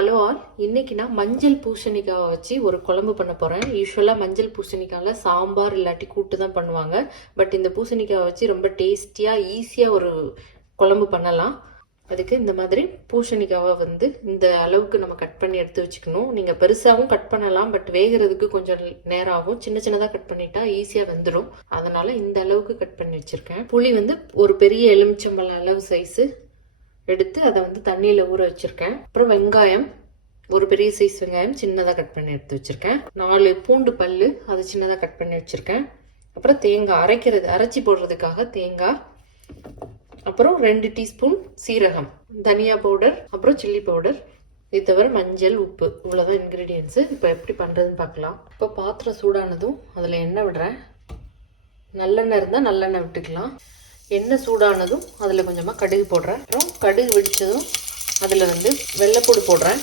Hello all, இன்னைக்கு நான் மஞ்சள் பூசணிக்காவை வச்சு ஒரு குழம்பு பண்ண போகிறேன். யூஸ்வலாக மஞ்சள் பூசணிக்காயில் சாம்பார் இல்லாட்டி கூட்டு தான் பண்ணுவாங்க. பட் இந்த பூசணிக்காவை வச்சு ரொம்ப டேஸ்டியாக ஈஸியாக ஒரு குழம்பு பண்ணலாம். அதுக்கு இந்த மாதிரி பூசணிக்காவை இந்த அளவுக்கு நம்ம கட் பண்ணி எடுத்து வச்சுக்கணும். நீங்கள் பெருசாகவும் கட் பண்ணலாம், பட் வேகிறதுக்கு கொஞ்சம் நேரம் ஆகும். சின்ன சின்னதாக கட் பண்ணிட்டா ஈஸியாக வெந்துடும். அதனால இந்த அளவுக்கு கட் பண்ணி வச்சுருக்கேன். புளி ஒரு பெரிய எலுமிச்சம்பழம் அளவு சைஸு எடுத்து அதை தண்ணியில் ஊற வச்சுருக்கேன். அப்புறம் வெங்காயம், ஒரு பெரிய சைஸ் வெங்காயம் சின்னதாக கட் பண்ணி எடுத்து வச்சுருக்கேன். 4 பூண்டு பல்லு, அதை சின்னதாக கட் பண்ணி வச்சுருக்கேன். அப்புறம் தேங்காய் அரைச்சி போடுறதுக்காக தேங்காய். அப்புறம் 2 டீஸ்பூன் சீரகம், தனியா பவுடர், அப்புறம் சில்லி பவுடர். இது தவிர மஞ்சள், உப்பு, இவ்வளோதான் இன்க்ரீடியன்ஸு. இப்போ எப்படி பண்ணுறதுன்னு பார்க்கலாம். இப்போ பாத்திரம் சூடானதும் அதில் எண்ணெய் விடுறேன். நல்லெண்ணெய் இருந்தால் நல்லெண்ணெய் விட்டுக்கலாம். எண்ணெய் சூடானதும் அதில் கொஞ்சமாக கடுகு போடுறேன். அப்புறம் கடுகு வெடித்ததும் அதில் வெள்ளைப்பூடு போடுறேன்.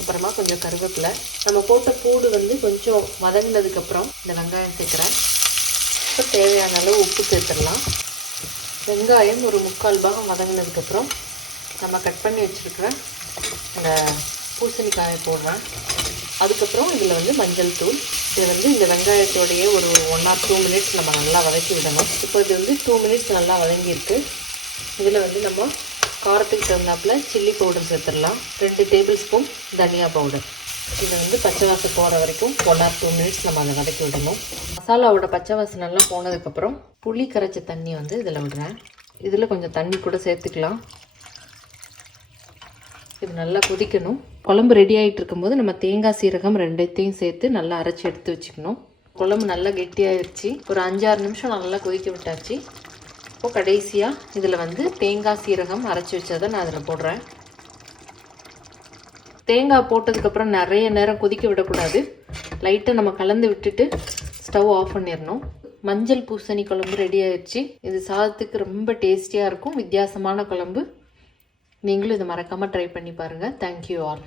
அப்புறமா கொஞ்சம் கருவேப்பிலை. நம்ம போட்ட பூடு கொஞ்சம் வதங்கினதுக்கப்புறம் இந்த வெங்காயம் சேர்க்குறேன். இப்போ தேவையான அளவு உப்பு சேர்த்துடலாம். வெங்காயம் ஒரு 3/4 பாகம் வதங்கினதுக்கப்புறம் நம்ம கட் பண்ணி வச்சுருக்கிற இந்த பூசணிக்காயை போடுறேன். அதுக்கப்புறம் இதில் மஞ்சள் தூள். இது இந்த வெங்காயத்தோடையே ஒரு 1 or 2 மினிட்ஸ் நம்ம நல்லா வதக்கி விடணும். இப்போ இது 2 மினிட்ஸ் நல்லா வதங்கியிருக்கு. இதில் நம்ம காரத்துக்கு தகுந்தாப்பில் சில்லி பவுடர் சேர்த்துடலாம். 2 டேபிள் ஸ்பூன் தனியா பவுடர். இதை பச்சை வாசம் போகிற வரைக்கும் 1 or 2 மினிட்ஸ் நம்ம அதை வதக்கி விடணும். மசாலாவோட பச்சை வாசம் நல்லா போனதுக்கப்புறம் புளி கரைச்ச தண்ணி இதில் விடுறேன். இதில் கொஞ்சம் தண்ணி கூட சேர்த்துக்கலாம். இது நல்லா கொதிக்கணும். குழம்பு ரெடி ஆகிட்டு இருக்கும்போது நம்ம தேங்காய் சீரகம் 2த்தையும் சேர்த்து நல்லா அரைச்சி எடுத்து வச்சுக்கணும். குழம்பு நல்லா கெட்டியாகிடுச்சு. ஒரு 5-6 நிமிஷம் நல்லா கொதிக்க விட்டாச்சு. இப்போது கடைசியாக இதில் தேங்காய் சீரகம் அரைச்சி வச்சதை நான் அதில் போடுறேன். தேங்காய் போட்டதுக்கப்புறம் நிறைய நேரம் கொதிக்க விடக்கூடாது. லைட்டாக நம்ம கலந்து விட்டுட்டு ஸ்டவ் ஆஃப் பண்ணிடணும். மஞ்சள் பூசணி குழம்பு ரெடி ஆகிடுச்சு. இது சாதத்துக்கு ரொம்ப டேஸ்டியாக இருக்கும். வித்தியாசமான குழம்பு. நீங்களும் இதை மறக்காமல் ட்ரை பண்ணி பாருங்கள். Thank you all.